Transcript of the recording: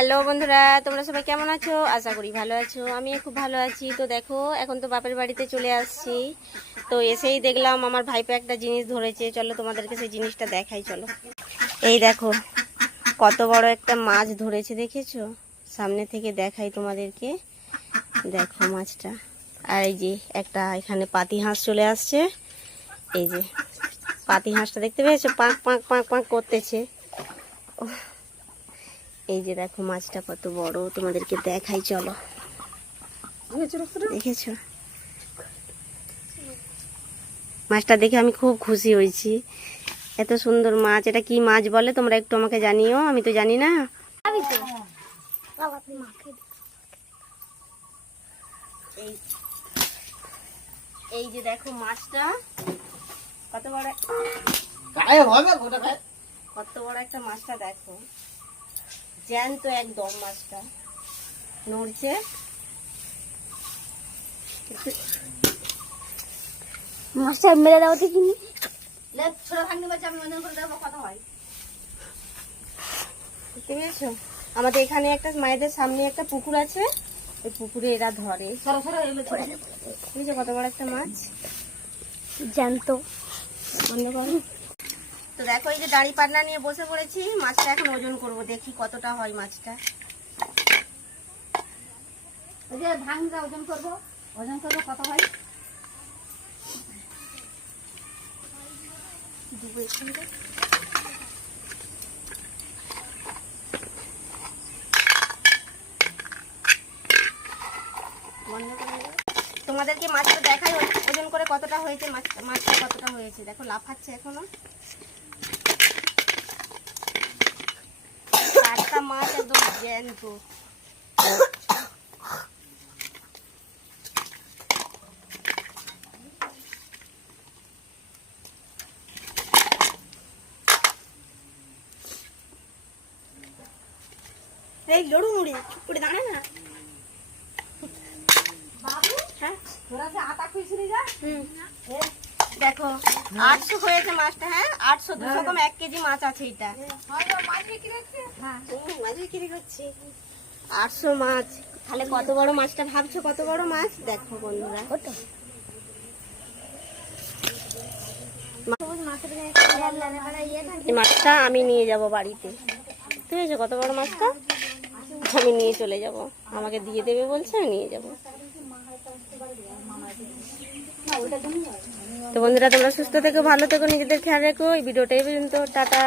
Hello বন্ধুরা, তোমরা সবাই কেমন আছো? আশা করি ভালো আছো। আমি খুব ভালো আছি। তো দেখো, এখন তো বাপের বাড়িতে চলে আসছি। তো এসেই দেখলাম আমার ভাইপো একটা জিনিস ধরেছে। চলো তোমাদেরকে সেই জিনিসটা দেখাই। চলো, এই দেখো কত বড় একটা মাছ ধরেছে, দেখেছো? সামনে থেকে দেখাই তোমাদেরকে। দেখো মাছটা। আর এই যে একটা এখানে পাতি হাঁস চলে আসছে। এই যে পাতি হাঁসটা দেখতে পেয়েছো? পাঁক পাঁক পাঁক পাঁক করতেছে। এই যে দেখো মাছটা কত বড়, তোমাদেরকে দেখাই। চলো, দেখেছো মাছটা দেখে আমি খুব খুশি হয়েছি। এত সুন্দর মাছ। এটা কি মাছ বলে তোমরা একটু আমাকে জানিও, আমি তো জানি না। এই যে দেখো মাছটা কত বড়, কত বড় একটা মাছটা দেখো, জ্যান্ত একদম মাছটা নড়ছে। মাছটা মেরে দাও দেখিনি। আমাদের এখানে একটা মায়েদের সামনে একটা পুকুর আছে, ওই পুকুরে এরা ধরে। বুঝছো কত বড় একটা মাছ, জ্যান্ত। বন্ধ করো। তো দেখো, এই যে দাড়ি পাল্লা নিয়ে বসে পড়েছি। মাছটা এখন ওজন করব, দেখি কতটা হয় মাছটা। ওই যে ভাঙা ওজন করবো কত হয়। তোমাদেরকে মাছটা দেখাই ওজন করে কতটা হয়েছে। মাছটা কতটা হয়েছে দেখো, লাফাচ্ছে এখনো। একটা মাছ একদম জ্যান্ত। এই লড়ু মুড়ি চুপ করে দাঁড়ায় না। দেখো 800 হয়েছে মাছটা। হ্যাঁ 800 200 কম 1 কেজি মাছ আছে। এটা মাছ বিক্রি করছি। 800 মাছ, তাহলে কত বড় মাছটা ভাবছো? কত বড় মাছ দেখো বন্ধুরা। এই মাছটা আমি নিয়ে যাব বাড়িতে। ঠিক আছে, কত বড় মাছটা আমি নিয়ে চলে যাব। আমাকে দিয়ে দেবে বলছে, আমি নিয়ে যাব। তো বন্ধুরা, তোমরা সুস্থ থেকো, ভালো থেকো, নিজেদের খেয়াল রেখো। এই ভিডিওটা এই পর্যন্ত। টাটা।